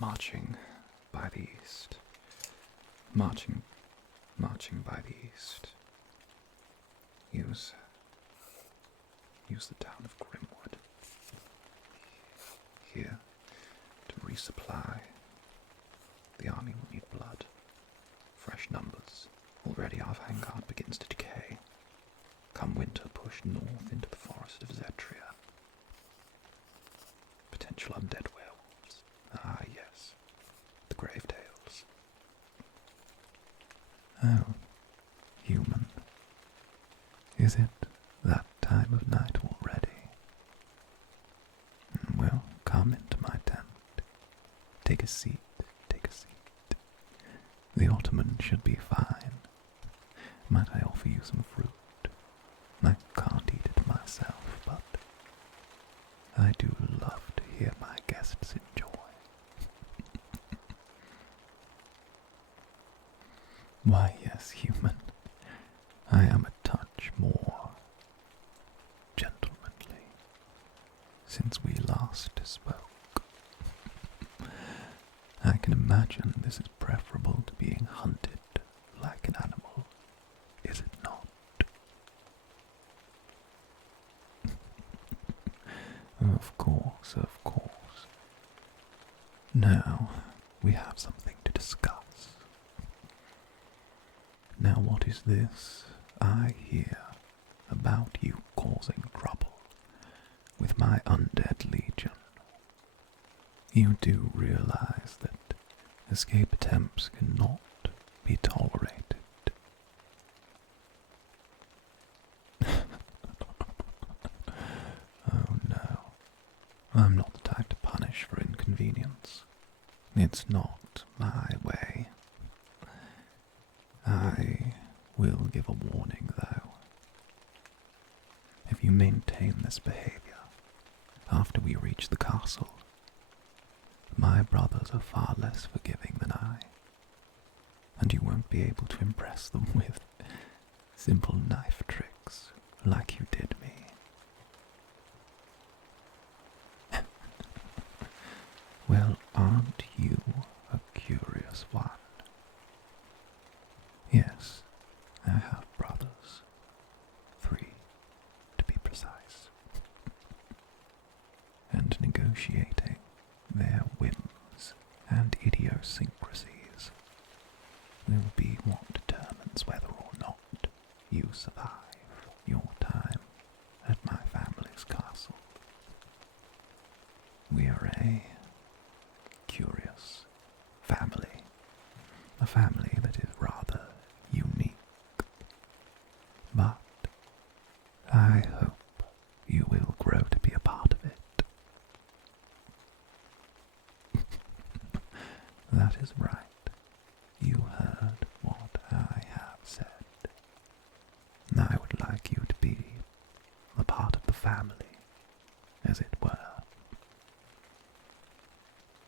marching by the east. Marching by the east. Use the town of Grimwood here to resupply. The army will need blood. Fresh numbers. Already our vanguard begins to decay. Come winter, push north into the forest of Zetria. Potential undead werewolves. Ah, yes. The grave tales. Oh, human. Is it that time of night already? Well, come into my tent. Take a seat, take a seat. The ottoman should be fine. Might I offer you some fruit? I can't eat it myself, but I do love to hear my guests enjoy. Why, yes, human. I am a touch more gentlemanly since we last spoke. I can imagine this is preferable to being hunted like an animal, is it not? Of course, of course. Now, we have something to discuss. Now what is this I hear about you causing trouble with my undead legion? You do realize that escape attempts cannot be tolerated. Oh no, I'm not the type to punish for inconvenience. It's not my way. I will give a warning, though. If you maintain this behavior after we reach the castle, my brothers are far less forgiving than I, and you won't be able to impress them with simple knife tricks like you did me. Well, aren't you a curious one? Yes, I have brothers. 3, to be precise. And negotiating their whims and idiosyncrasies will be what determines whether or not you survive your time at my family's castle. We are a curious family, a family that is rather unique, but I hope you will grow to be a part of it. That is right. You heard what I have said. I would like you to be a part of the family, as it were.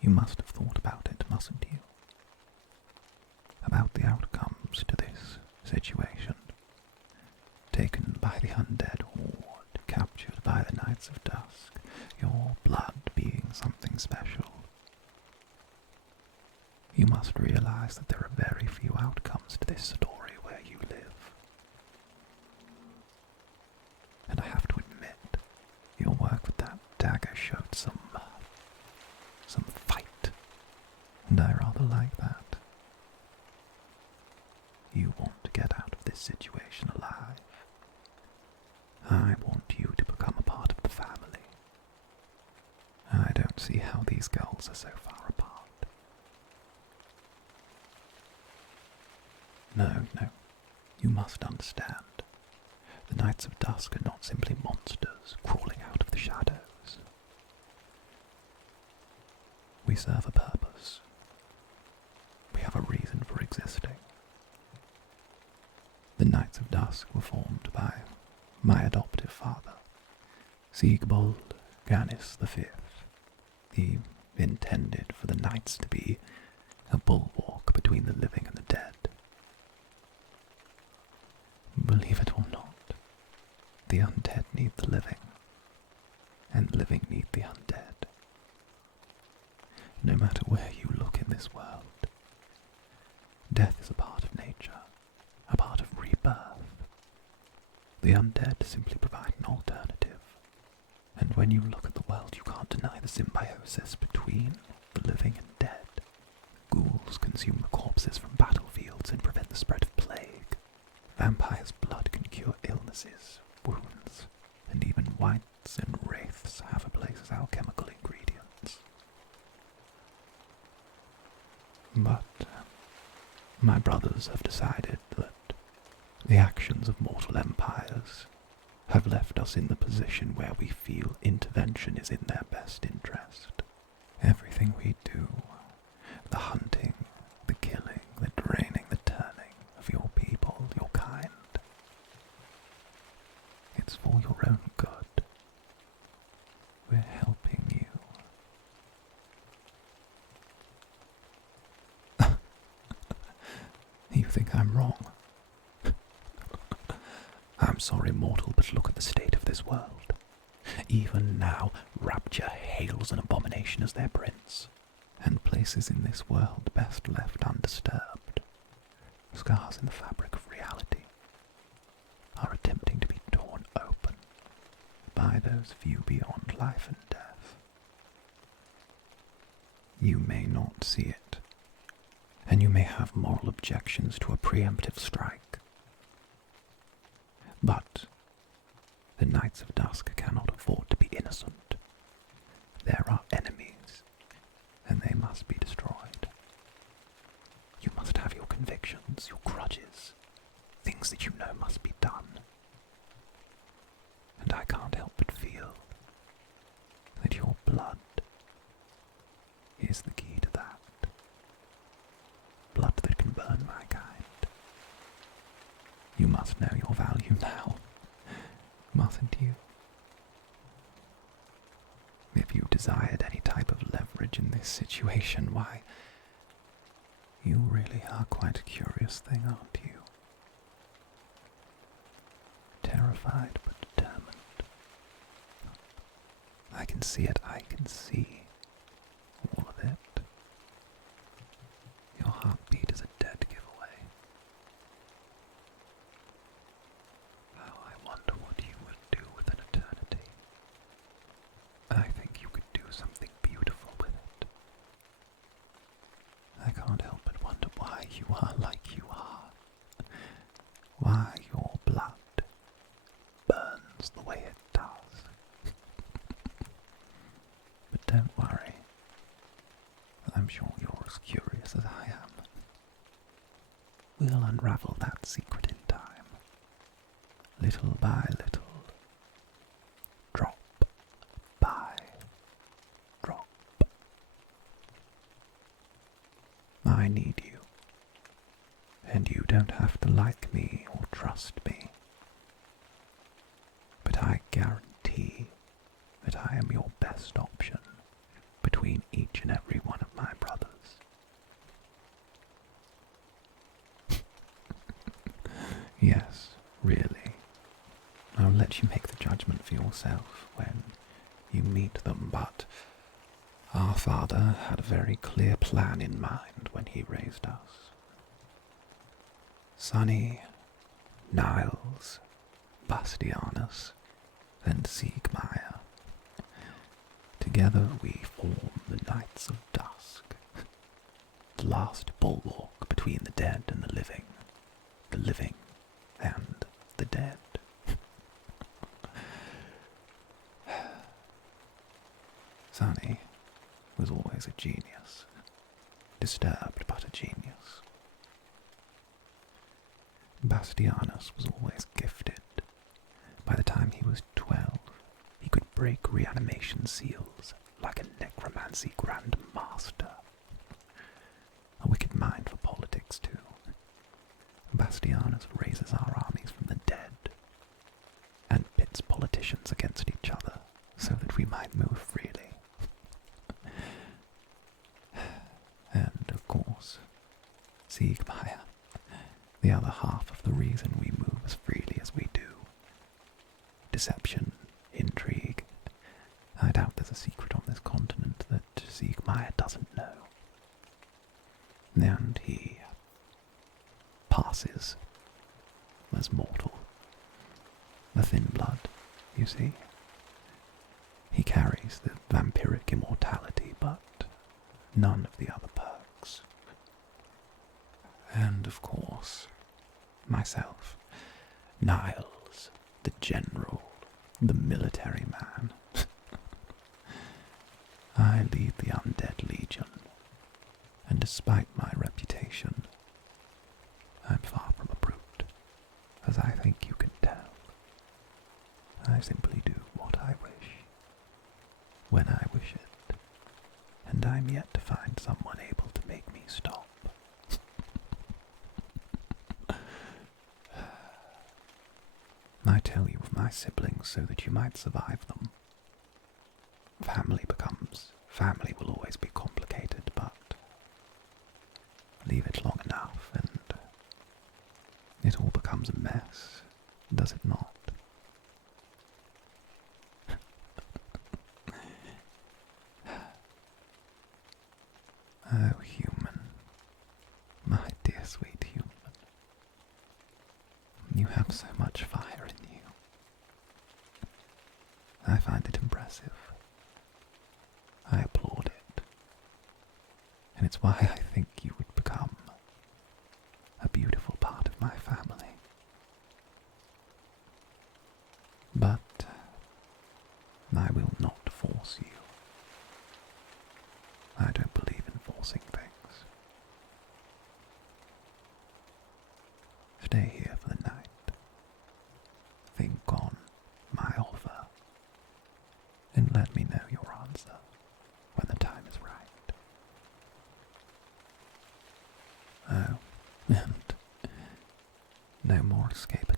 You must have thought about it, mustn't you? About the outcomes to this situation. Taken by the undead horde, captured by the Knights of Dusk, your blood being something special. You must realize that there are very few outcomes to this story where you live. And I have to admit, your work with that dagger showed some fight, and I rather like that. You want to get out of this situation alive. I want you to become a part of the family. I don't see how these girls are so far apart. No, you must understand. The Knights of Dusk are not simply monsters crawling out of the shadows. We serve a purpose. We have a reason for existing. The Knights of Dusk were formed by my adoptive father, Siegbold Gannis V. He intended for the Knights to be a bulwark between the living and the dead. Believe it or not, the undead need the living, and living need the undead. no matter where you look in this world, death is a part of nature, a part of rebirth. The undead simply provide an alternative, and when you look at the world, you can't deny the symbiosis between the living and dead. Ghouls consume the corpses from battlefields and prevent the spread of plague. Vampires' blood can cure illnesses, wounds, and even wights and wraiths have a place as alchemical ingredients. But my brothers have decided that the actions of mortal empires have left us in the position where we feel intervention is in their best interest. Everything we do, the hunting, the killing, the draining, the turning of your people, your kind, it's for your own good. We're helping you. You think I'm wrong? I'm sorry, mortal, but look at the state of this world. Even now, Rapture hails an abomination as their prince, and places in this world best left undisturbed, scars in the fabric of reality, are attempting to be torn open by those few beyond life and death. You may not see it, and you may have moral objections to a preemptive strike. But the Knights of Dusk cannot afford to be innocent. There are enemies, and they must be destroyed. You must have your convictions, your grudges, things that you know must be done. And I can't help but feel that your blood is the key to that. Blood that can burn my kind. You must know your value now, mustn't you? If you desired any type of leverage in this situation, why, you really are quite a curious thing, aren't you? Terrified but determined. I can see it, I can see all of it. Your heartbeat is a dead giveaway. How I wonder what you would do with an eternity. I think you could do something beautiful with it. I can't help but wonder why you are like you are. Why your blood burns the way it does. But don't worry. I'm sure you're as curious as I am. We'll unravel that secret in time. Little by little. Drop by drop. I need you. And you don't have to like me or trust me. But I guarantee that I am your best option between each and every one of my brothers. Yes, really. I'll let you make the judgment for yourself when you meet them, but our father had a very clear plan in mind when he raised us. Sunny, Niles, Bastianus, and Siegmeyer. Together we form the Knights of Dusk, the last bulwark between the dead and the living and the dead. Sunny was always a genius, disturbed but a genius. Bastianus was always gifted. By the time he was 12, he could break reanimation seals like a necromancy grand master. A wicked mind for politics, too. Bastianus raises our armies from the dead and pits politicians against each other so that we might move freely. And, of course, Siegmeyer, the other half of the reason we move as freely as we do. Deception, intrigue. I doubt there's a secret on this continent that Siegmeyer doesn't know. And he passes as mortal. The thin blood, you see. He carries the vampiric immortality, but none of the other perks. And of course, myself, Niles, the general, the military man. I lead the undead legion, and despite my reputation, I'm far from a brute, as I think you can tell. I simply do what I wish, when I wish it, and I'm yet to find someone able to make me stop. I tell you of my siblings so that you might survive them. Family will always be complicated, but leave it long enough and it all becomes a mess, does it not? Oh, human, my dear sweet human, you have so much fire in you. I find it impressive. I applaud it. And it's why I think you would become a beautiful part of my family. But I will not force you. I don't believe in forcing things. Stay here for the night. Think on my offer, and let me know your answer when the time is right. Oh, and no more escaping.